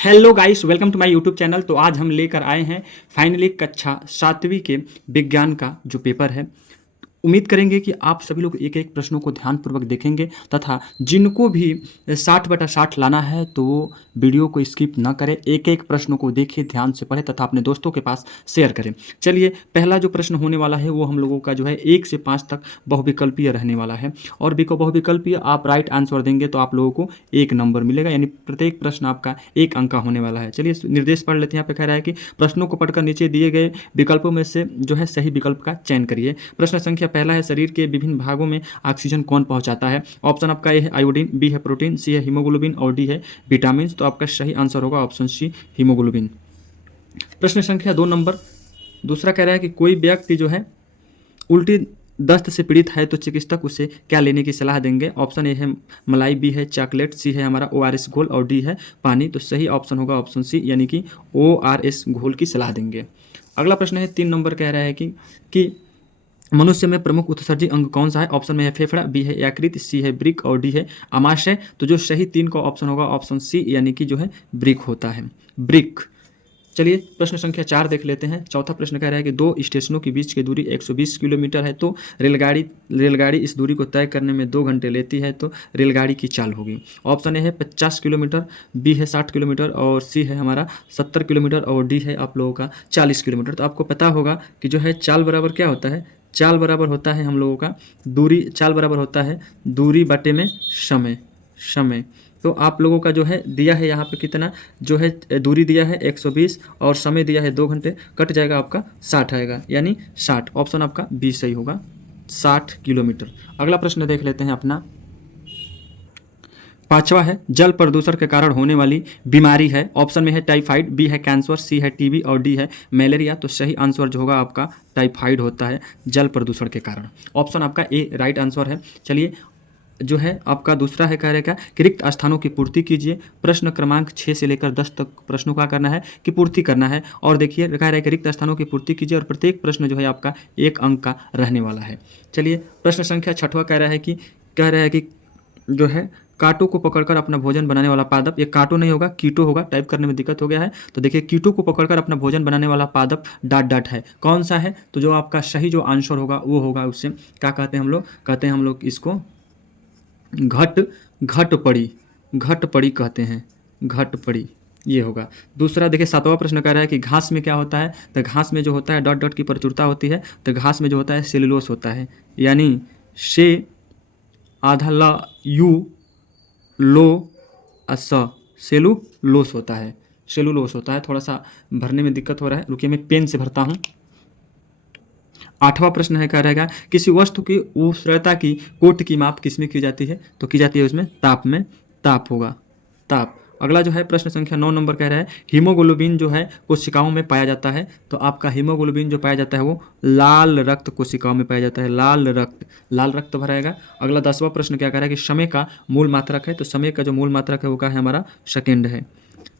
Hello guys, welcome to my YouTube channel. तो आज हम लेकर आए हैं फाइनली कक्षा 7वीं के विज्ञान का जो पेपर है। उम्मीद करेंगे कि आप सभी लोग एक एक प्रश्नों को ध्यानपूर्वक देखेंगे तथा जिनको भी 60/60 लाना है तो वो वीडियो को स्किप ना करें, एक एक प्रश्नों को देखिए, ध्यान से पढ़ें तथा अपने दोस्तों के पास शेयर करें। चलिए, पहला जो प्रश्न होने वाला है वो हम लोगों का जो है 1 से 5 तक बहुविकल्पीय रहने वाला है। और बहुविकल्पीय आप राइट आंसर देंगे तो आप लोगों को 1 नंबर मिलेगा, यानी प्रत्येक प्रश्न आपका 1 अंक का होने वाला है। चलिए निर्देश पढ़ लेते हैं। यहाँ पे कह रहा है कि प्रश्नों को पढ़कर नीचे दिए गए विकल्पों में से जो है सही विकल्प का चयन करिए। प्रश्न संख्या पहला है, शरीर के विभिन्न भागों में ऑक्सीजन कौन पहुंचाता है? ऑप्शन आपका ए है आयोडीन, बी है प्रोटीन, सी है हीमोग्लोबिन और डी है विटामिन। तो आपका सही आंसर होगा ऑप्शन सी, हीमोग्लोबिन। प्रश्न संख्या 2 नंबर दूसरा कह रहा है कि कोई व्यक्ति जो है उल्टी दस्त से पीड़ित है तो चिकित्सक उसे क्या लेने की सलाह देंगे? ऑप्शन ए है मलाई, बी है चॉकलेट, सी है हमारा ORS घोल और डी है पानी। तो सही ऑप्शन होगा ऑप्शन सी, यानी कि ORS घोल की सलाह देंगे। अगला प्रश्न है 3 नंबर कह रहा है कि मनुष्य में प्रमुख उत्सर्जी अंग कौन सा है? ऑप्शन में है फेफड़ा, बी है यकृत, सी है ब्रिक और डी है आमाशय। तो जो सही 3 का ऑप्शन होगा ऑप्शन सी, यानी कि जो है ब्रिक होता है, ब्रिक। चलिए प्रश्न संख्या 4 देख लेते हैं। चौथा प्रश्न कह रहा है कि 2 स्टेशनों के बीच की दूरी 120 किलोमीटर है तो रेलगाड़ी इस दूरी को तय करने में 2 घंटे लेती है तो रेलगाड़ी की चाल होगी। ऑप्शन ए है 50 किलोमीटर, बी है 60 किलोमीटर और सी है हमारा 70 किलोमीटर और डी है आप लोगों का 40 किलोमीटर। तो आपको पता होगा कि जो है चाल बराबर क्या होता है? चाल बराबर होता है हम लोगों का दूरी, चाल बराबर होता है दूरी बटे में समय। तो आप लोगों का जो है दिया है यहाँ पे कितना जो है दूरी दिया है 120 और समय दिया है 2 घंटे, कट जाएगा आपका 60 आएगा, यानी 60। ऑप्शन आपका बी सही होगा, 60 किलोमीटर। अगला प्रश्न देख लेते हैं अपना। 5वां है, जल प्रदूषण के कारण होने वाली बीमारी है। ऑप्शन में है टाइफाइड, बी है कैंसर, सी है टीबी और डी है मलेरिया। तो सही आंसर जो होगा आपका टाइफाइड होता है जल प्रदूषण के कारण। ऑप्शन आपका ए राइट आंसर है। चलिए जो है आपका दूसरा है कह रहेगा कि रिक्त स्थानों की पूर्ति कीजिए। प्रश्न क्रमांक 6 से लेकर 10 तक प्रश्नों का करना है कि पूर्ति करना है। और देखिए कह रहा है कि रिक्त स्थानों की पूर्ति कीजिए और प्रत्येक प्रश्न जो है आपका 1 अंक का रहने वाला है। चलिए प्रश्न संख्या 6वां कह रहा है कि जो है कांटों को पकड़कर अपना भोजन बनाने वाला पादप, ये कांटो नहीं होगा कीटो होगा, टाइप करने में दिक्कत हो गया है। तो देखिए कीटों को पकड़कर अपना भोजन बनाने वाला पादप डॉट है, कौन सा है? तो जो आपका सही जो आंसर होगा वो होगा, उससे क्या कहते हैं हम लोग? कहते हैं हम लोग इसको घटपड़ी कहते हैं, घटपड़ी ये होगा। दूसरा देखिए 7वां प्रश्न कह रहा है कि घास में क्या होता है? तो घास में जो होता है डॉट की प्रचुरता होती है। तो घास में जो होता है सेलुलोस होता है, यानी से आधा ला यू लो अस सेलुलोस होता है, सेलुलोस होता है। थोड़ा सा भरने में दिक्कत हो रहा है, रुकिए मैं पेन से भरता हूँ। 8वां प्रश्न है कह रहेगा किसी वस्तु की उष्णता की कोट की माप किसमें की जाती है? तो की जाती है उसमें ताप में, ताप होगा, ताप। अगला जो है प्रश्न संख्या 9 नंबर कह रहा है हीमोग्लोबिन जो है कोशिकाओं में पाया जाता है। तो आपका हीमोग्लोबिन जो पाया जाता है वो लाल रक्त कोशिकाओं में पाया जाता है, लाल रक्त भराएगा। अगला 10वां प्रश्न क्या कह रहा है कि समय का मूल मात्रक है। तो समय का जो मूल मात्रक है वो क्या है? हमारा सेकेंड है।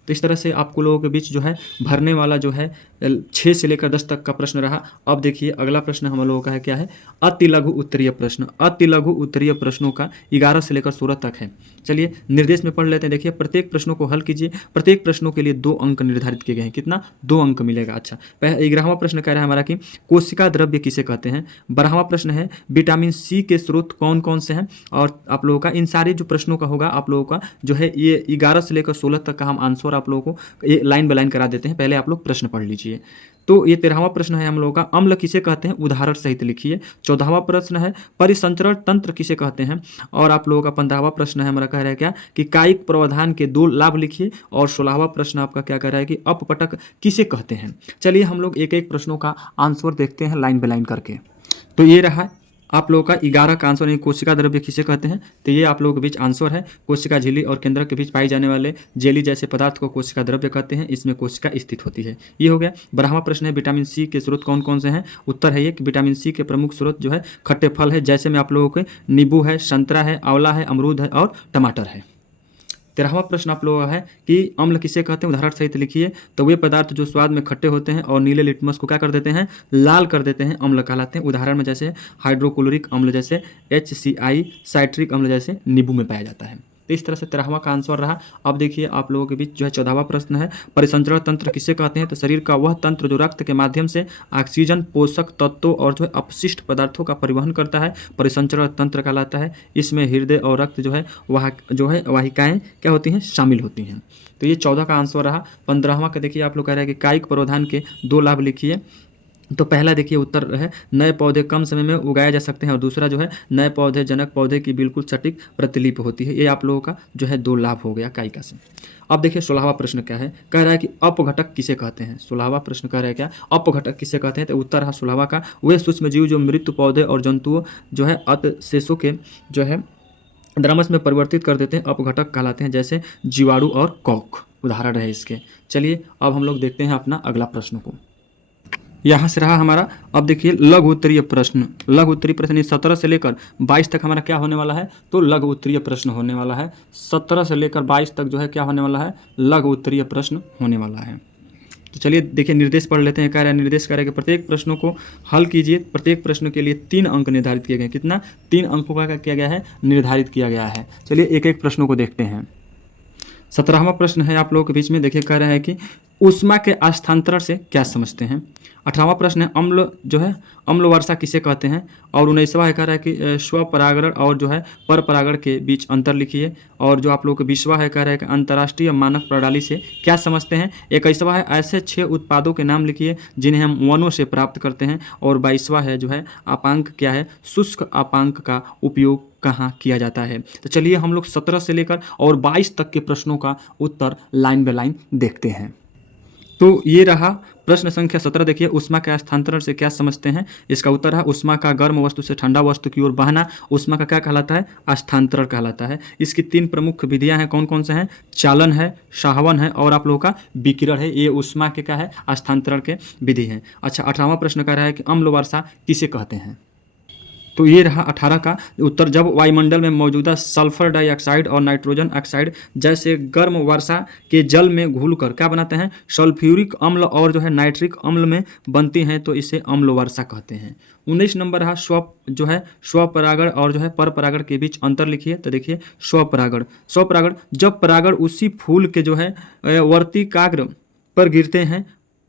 तो इस तरह से आपको लोगों के बीच जो है भरने वाला जो है 6 से लेकर 10 तक का प्रश्न रहा। अब देखिए अगला प्रश्न हम लोगों का है क्या है? अति लघु उत्तरीय प्रश्न। अति लघु उत्तरीय प्रश्नों का 11 से लेकर 16 तक है। चलिए निर्देश में पढ़ लेते हैं। देखिए प्रत्येक प्रश्नों को हल कीजिए, प्रत्येक प्रश्नों के लिए 2 अंक निर्धारित किए गए हैं। कितना? 2 अंक मिलेगा। अच्छा, 11वां प्रश्न कह रहा है हमारा कि कोशिका द्रव्य किसे कहते हैं? 12वां प्रश्न है विटामिन सी के स्रोत कौन कौन से हैं? और आप लोगों का इन सारे जो प्रश्नों का होगा आप लोगों का जो है ये 11 से लेकर 16 तक का हम आंसर आप लोगों को ये लाइन बाय लाइन करा देते हैं। पहले आप लोग प्रश्न पढ़ लीजिए। तो ये 13वां प्रश्न है हम लोगों का अम्ल किसे कहते हैं? उदाहरण सहित लिखिए। 14वां प्रश्न है परिसंचरण तंत्र किसे कहते हैं? और आप लोगों का 15वां प्रश्न है हमारा कह रहा है क्या कि कायिक प्रावधान के 2 लाभ लिखिए। और 16वां प्रश्न आपका क्या कह रहा है कि अपपटक किसे कहते हैं? चलिए हम लोग एक एक प्रश्नों का आंसर देखते हैं लाइन बाय लाइन करके। तो ये रहा आप लोगों का 11 का आंसर। कोशिका द्रव्य किसे कहते हैं? तो ये आप लोगों के बीच आंसर है। कोशिका झिल्ली और केंद्रक के बीच पाए जाने वाले जेली जैसे पदार्थ को कोशिका द्रव्य कहते हैं, इसमें कोशिका स्थित होती है। ये हो गया। 12वां प्रश्न है विटामिन सी के स्रोत कौन कौन से हैं? उत्तर है ये कि विटामिन सी के प्रमुख स्रोत जो है खट्टे फल है, जैसे में आप लोगों के नींबू है, संतरा है, आंवला है, अमरूद है और टमाटर है। 13वां प्रश्न आप लोगों का है कि अम्ल किसे कहते हैं? उदाहरण सहित लिखिए। तो वे पदार्थ जो स्वाद में खट्टे होते हैं और नीले लिटमस को क्या कर देते हैं? लाल कर देते हैं, अम्ल कहलाते हैं। उदाहरण में जैसे हाइड्रोक्लोरिक अम्ल जैसे HCI, साइट्रिक अम्ल जैसे नींबू में पाया जाता है। तो इस तरह से 13वां का आंसर रहा। अब देखिए आप लोगों के बीच जो है 14वां प्रश्न है, परिसंचरण तंत्र किसे कहते हैं? तो शरीर का वह तंत्र जो रक्त के माध्यम से ऑक्सीजन, पोषक तत्वों और जो है अपशिष्ट पदार्थों का परिवहन करता है, परिसंचरण तंत्र कहलाता है। इसमें हृदय और रक्त जो है वाहिकाएं क्या होती हैं? शामिल होती हैं। तो ये 14 का आंसर रहा। 15वां का देखिए आप लोग कह रहे हैं कि कायिक प्रोधान के 2 लाभ लिखिए। तो पहला देखिए उत्तर है नए पौधे कम समय में उगाए जा सकते हैं, और दूसरा जो है नए पौधे जनक पौधे की बिल्कुल सटीक प्रतिलिपि होती है। ये आप लोगों का जो है 2 लाभ हो गया कायिका से। अब देखिए 16वां प्रश्न क्या है, कह रहा है कि अपघटक किसे कहते हैं? 16वां प्रश्न कह रहा है क्या, अपघटक किसे कहते हैं? तो उत्तर है 16वां का वे सूक्ष्म जीव जो मृत पौधे और जंतुओं जो है अवशेषों के जो है द्रमस में परिवर्तित कर देते हैं, अपघटक कहलाते हैं, जैसे जीवाणु और कॉक उदाहरण है इसके। चलिए अब हम लोग देखते हैं अपना अगला प्रश्न को। यहाँ से रहा हमारा, अब देखिए लघु उत्तरीय प्रश्न। लघु उत्तरीय प्रश्न 17 से लेकर 22 तक हमारा क्या होने वाला है? तो लघु उत्तरीय प्रश्न होने वाला है। 17 से लेकर 22 तक जो है क्या होने वाला है? लघु उत्तरीय प्रश्न होने वाला है। तो चलिए देखिए निर्देश पढ़ लेते हैं। कह रहा है निर्देश कह रहा है कि प्रत्येक प्रश्नों को हल कीजिए। प्रत्येक प्रश्न के लिए 3 अंक निर्धारित किए गए। कितना? 3 अंकों का किया गया है, निर्धारित किया गया है। चलिए एक एक प्रश्नों को देखते हैं। 17वां प्रश्न है आप लोगों के बीच में, देखिए कह रहा है कि ऊष्मा के स्थानांतरण से क्या समझते हैं? 18वां प्रश्न है अम्ल जो है अम्ल वर्षा किसे कहते हैं? और 19वां है कह रहा है कि स्वपरागण और जो है पर परागण के बीच अंतर लिखिए। और जो आप लोग 20वां है कह रहा है कि अंतर्राष्ट्रीय मानक प्रणाली से क्या समझते हैं? 21वां है ऐसे 6 उत्पादों के नाम लिखिए जिन्हें हम वनों से प्राप्त करते हैं। और 22वां है जो है अपांक क्या है? शुष्क अपांक का उपयोग कहाँ किया जाता है? तो चलिए हम लोग 17 से लेकर और 22 तक के प्रश्नों का उत्तर लाइन बाय लाइन देखते हैं। तो ये रहा प्रश्न संख्या 17। देखिए ऊष्मा के स्थानांतरण से क्या समझते हैं? इसका उत्तर है ऊष्मा का गर्म वस्तु से ठंडा वस्तु की ओर बहना ऊष्मा का क्या कहलाता है? स्थानांतरण कहलाता है। इसकी 3 प्रमुख विधियां हैं। कौन कौन से हैं? चालन है, शाहवन है और आप लोगों का विकिरण है। ये ऊष्मा के क्या है? स्थानांतरण के विधि हैं। अच्छा 18वां प्रश्न कह रहा है कि अम्ल वर्षा किसे कहते हैं? तो ये रहा 18 का उत्तर। जब वायुमंडल में मौजूदा सल्फर डाइऑक्साइड और नाइट्रोजन ऑक्साइड जैसे गर्म वर्षा के जल में घुलकर क्या बनाते हैं? सल्फ्यूरिक अम्ल और जो है नाइट्रिक अम्ल में बनती हैं, तो इसे अम्ल वर्षा कहते हैं। 19 नंबर रहा स्वपरागण और जो है पर परागण के बीच अंतर लिखिए। तो देखिए स्वपरागण जब परागण उसी फूल के जो है वर्तिकाग्र पर गिरते हैं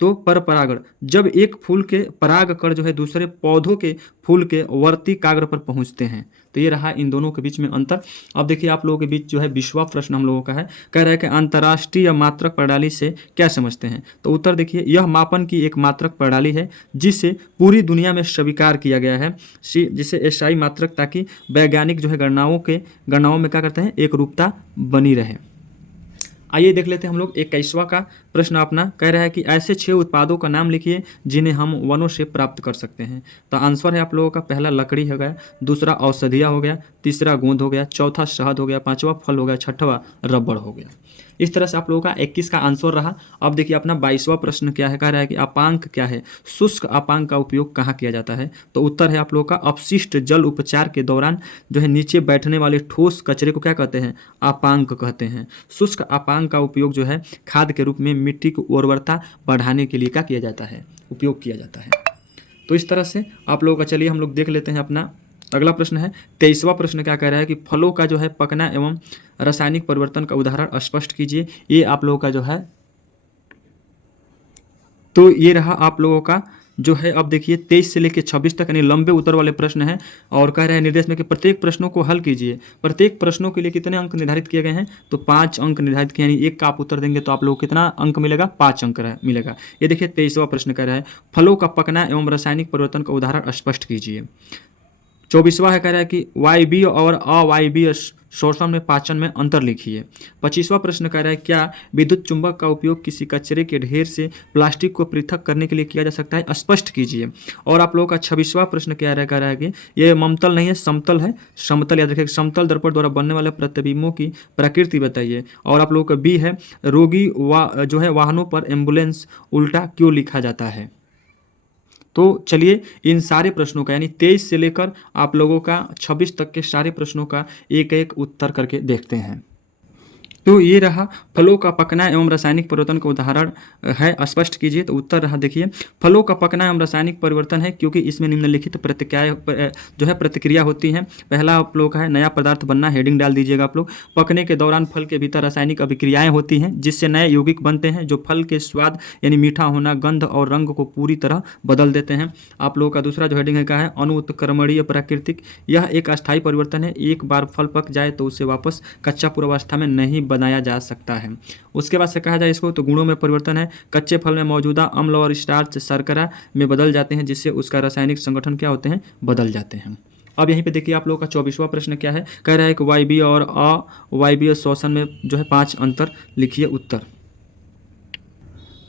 तो पर परागण जब एक फूल के पराग कण जो है दूसरे पौधों के फूल के वर्तिकाग्र पर पहुंचते हैं। तो ये रहा इन दोनों के बीच में अंतर। अब देखिए आप लोगों के बीच जो है 20वां प्रश्न हम लोगों का है, कह रहा है कि अंतर्राष्ट्रीय मात्रक प्रणाली से क्या समझते हैं? तो उत्तर देखिए यह मापन की एक मात्रक प्रणाली है जिसे पूरी दुनिया में स्वीकार किया गया है, जिसे एसआई मात्रक, ताकि वैज्ञानिक जो है गणनाओं में क्या करते हैं? एक रूपता बनी रहे। आइए देख लेते हैं हम लोग 21वां का प्रश्न अपना। कह रहा है कि ऐसे 6 उत्पादों का नाम लिखिए जिन्हें हम वनों से प्राप्त कर सकते हैं। तो आंसर है आप लोगों का पहला लकड़ी हो गया, दूसरा औषधिया हो गया, तीसरा गोंद हो गया, चौथा शहद हो गया, 5वां फल हो गया, 6वां रबड़ हो गया। इस तरह से आप लोगों का 21 का आंसर रहा। अब देखिए अपना 22वां प्रश्न क्या है, कह रहा है कि अपांक क्या है? शुष्क अपांक का उपयोग कहाँ किया जाता है? तो उत्तर है आप लोगों का अपशिष्ट जल उपचार के दौरान जो है नीचे बैठने वाले ठोस कचरे को क्या कहते हैं? अपांक कहते हैं। शुष्क अपांक का उपयोग जो है खाद के रूप में मिट्टी की उर्वरता बढ़ाने के लिए क्या किया जाता है? उपयोग किया जाता है। तो इस तरह से आप लोगों का चलिए हम लोग देख लेते हैं अपना अगला प्रश्न है। 23वां प्रश्न क्या कह रहा है कि फलों का जो है पकना एवं रासायनिक परिवर्तन का उदाहरण स्पष्ट कीजिए। ये आप लोगों का जो है, तो ये रहा आप लोगों का जो है। अब देखिए 23 से लेकर 26 तक यानी लंबे उत्तर वाले प्रश्न हैं, और कह रहे हैं निर्देश में कि प्रत्येक प्रश्नों को हल कीजिए। प्रत्येक प्रश्नों के लिए कितने अंक निर्धारित किए गए हैं? तो 5 अंक निर्धारित किए, यानी एक का आप उत्तर देंगे तो आप लोगों को कितना अंक मिलेगा? 5 अंक मिलेगा। ये देखिए 23वां प्रश्न कह रहा है फलों का पकना एवं रासायनिक परिवर्तन का उदाहरण स्पष्ट कीजिए। 24वां है कह रहा है कि वायवीय और अवायवीय शोषण में पाचन में अंतर लिखिए। 25वां प्रश्न कह रहा है क्या विद्युत चुंबक का उपयोग किसी कचरे के ढेर से प्लास्टिक को पृथक करने के लिए किया जा सकता है? स्पष्ट कीजिए। और आप लोगों का 26वां प्रश्न क्या कह रहा है कि यह ममतल नहीं है, समतल है। समतल याद रखिए। समतल दर्पण द्वारा बनने वाले प्रतिबिंबों की प्रकृति बताइए। और आप लोगों का बी है रोगी जो है वाहनों पर एम्बुलेंस उल्टा क्यों लिखा जाता है? तो चलिए इन सारे प्रश्नों का यानी 23 से लेकर आप लोगों का 26 तक के सारे प्रश्नों का एक एक उत्तर करके देखते हैं। तो ये रहा फलों का पकना एवं रासायनिक परिवर्तन का उदाहरण है, स्पष्ट कीजिए। तो उत्तर रहा देखिए, फलों का पकना एवं रासायनिक परिवर्तन है क्योंकि इसमें निम्नलिखित प्रतिक्रिया होती हैं। पहला आप लोग का है नया पदार्थ बनना, हेडिंग डाल दीजिएगा आप लोग। पकने के दौरान फल के भीतर रासायनिक अभिक्रियाएं होती हैं जिससे नए यौगिक बनते हैं जो फल के स्वाद यानी मीठा होना, गंध और रंग को पूरी तरह बदल देते हैं। आप लोगों का दूसरा जो हेडिंग है क्या है, अनुत्क्रमणीय प्राकृतिक। यह एक अस्थायी परिवर्तन है, एक बार फल पक जाए तो उसे वापस कच्चा पूर्वावस्था में नहीं बनाया जा सकता है। उसके बाद से कहा जाए इसको तो गुणों में परिवर्तन है, कच्चे फल में मौजूदा अम्ल और स्टार्च शर्करा में बदल जाते हैं जिससे उसका रासायनिक संगठन क्या होते हैं, बदल जाते हैं। अब यहीं पे देखिए आप लोगों का 24वां प्रश्न क्या है, कह रहा है कि वायवीय और अवायवीय श्वसन में जो है 5 अंतर लिखिए उत्तर।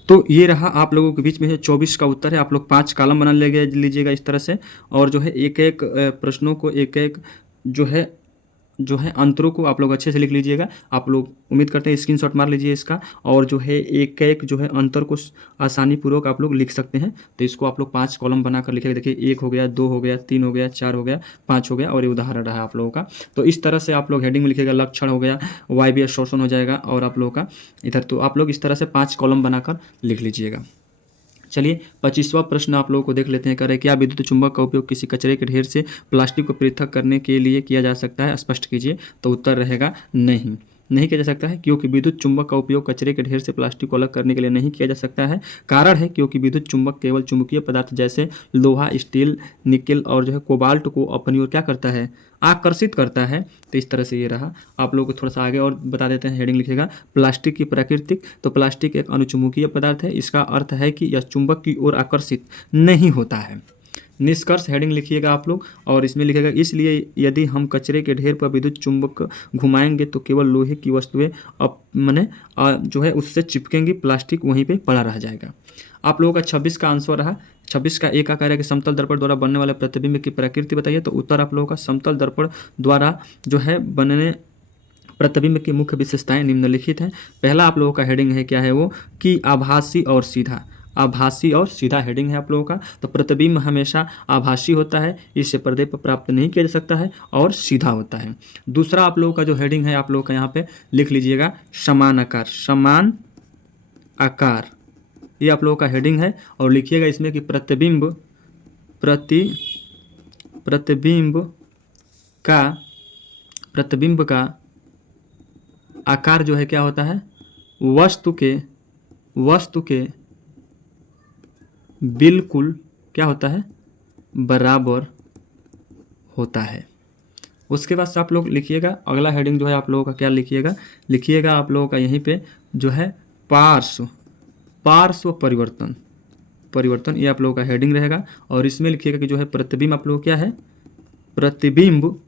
तो ये रहा आप लोगों के बीच में 24 का उत्तर है। आप लोग 5 कॉलम बना लीजिएगा इस तरह से, और जो है एक एक प्रश्नों को एक एक जो है अंतरों को आप लोग अच्छे से लिख लीजिएगा। आप लोग उम्मीद करते हैं स्क्रीनशॉट मार लीजिए इसका, और जो है एक एक जो है अंतर को आसानी पूर्वक आप लोग लिख सकते हैं। तो इसको आप लोग 5 कॉलम बनाकर लिखेगा। देखिए 1 हो गया, 2 हो गया, 3 हो गया, 4 हो गया, 5 हो गया, और ये उदाहरण रहा आप लोगों का। तो इस तरह से आप लोग हेडिंग में लिखेगा, लक्षण हो गया, वायवीय श्वसन हो जाएगा, और आप लोगों का इधर। तो आप लोग इस तरह से 5 कॉलम बनाकर लिख लीजिएगा। चलिए 25वां प्रश्न आप लोगों को देख लेते हैं। कह रहे क्या विद्युत चुंबक का उपयोग किसी कचरे के ढेर से प्लास्टिक को पृथक करने के लिए किया जा सकता है, स्पष्ट कीजिए। तो उत्तर रहेगा नहीं किया जा सकता है, क्योंकि विद्युत चुंबक का उपयोग कचरे के ढेर से प्लास्टिक को अलग करने के लिए नहीं किया जा सकता है। कारण है क्योंकि विद्युत चुंबक केवल चुंबकीय पदार्थ जैसे लोहा, स्टील, निकेल और जो है कोबाल्ट को अपनी ओर क्या करता है, आकर्षित करता है। तो इस तरह से ये रहा। आप लोगों को थोड़ा सा आगे और बता देते हैं, हेडिंग लिखेगा प्लास्टिक की प्राकृतिक। तो प्लास्टिक एक अनुचुंबकीय पदार्थ है, इसका अर्थ है कि यह चुंबक की ओर आकर्षित नहीं होता है। निष्कर्ष हेडिंग लिखिएगा आप लोग, और इसमें लिखेगा इसलिए यदि हम कचरे के ढेर पर विद्युत चुंबक घुमाएंगे तो केवल लोहे की वस्तुएं जो है उससे चिपकेंगी, प्लास्टिक वहीं पे पड़ा रह जाएगा। आप लोगों का 26 का आंसर रहा। 26 का एक का कह रहा है कि समतल दर्पण द्वारा बनने वाले प्रतिबिंब की प्रकृति बताइए। तो उत्तर आप लोगों का समतल दर्पण द्वारा जो है बनने प्रतिबिंब की मुख्य विशेषताएं निम्नलिखित हैं। पहला आप लोगों का हेडिंग है क्या है वो, कि आभासी और सीधा। आभासी और सीधा हेडिंग है आप लोगों का। तो प्रतिबिंब हमेशा आभासी होता है, इसे पर्दे पर प्राप्त नहीं किया जा सकता है, और सीधा होता है। दूसरा आप लोगों का जो हेडिंग है आप लोगों का यहाँ पे लिख लीजिएगा, समान आकार। समान आकार ये आप लोगों का हेडिंग है, और लिखिएगा इसमें कि प्रतिबिंब का आकार जो है क्या होता है, वस्तु के बिल्कुल क्या होता है, बराबर होता है। उसके बाद से आप लोग लिखिएगा अगला हेडिंग जो है आप लोगों का क्या लिखिएगा आप लोगों का यहीं पे जो है पार्श्व परिवर्तन ये आप लोगों का हेडिंग रहेगा। और इसमें लिखिएगा कि जो है प्रतिबिंब आप लोग क्या है, प्रतिबिंब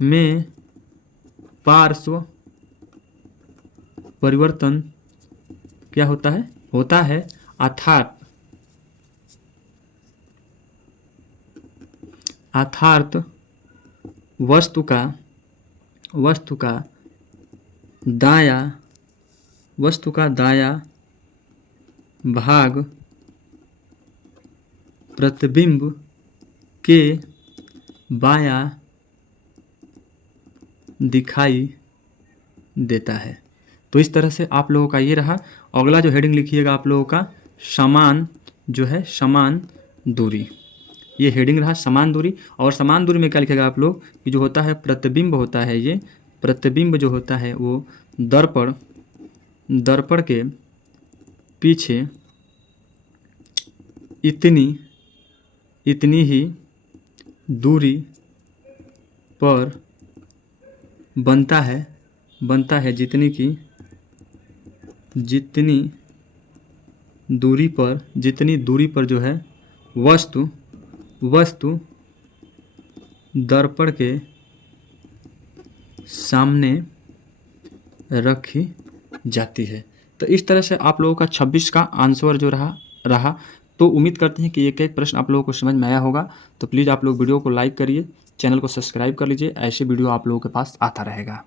में पार्श्व परिवर्तन क्या होता है अर्थात वस्तु का दायां भाग प्रतिबिंब के बायां दिखाई देता है। तो इस तरह से आप लोगों का ये रहा। अगला जो हेडिंग लिखिएगा आप लोगों का समान दूरी। ये हेडिंग रहा समान दूरी। और समान दूरी में क्या लिखेगा आप लोग कि जो होता है प्रतिबिंब होता है, ये प्रतिबिंब जो होता है वो दर्पण के पीछे इतनी ही दूरी पर बनता है जितनी दूरी पर जो है वस्तु दर्पण के सामने रखी जाती है। तो इस तरह से आप लोगों का 26 का आंसर जो रहा। तो उम्मीद करते हैं कि एक एक प्रश्न आप लोगों को समझ में आया होगा। तो प्लीज़ आप लोग वीडियो को लाइक करिए, चैनल को सब्सक्राइब कर लीजिए, ऐसे वीडियो आप लोगों के पास आता रहेगा।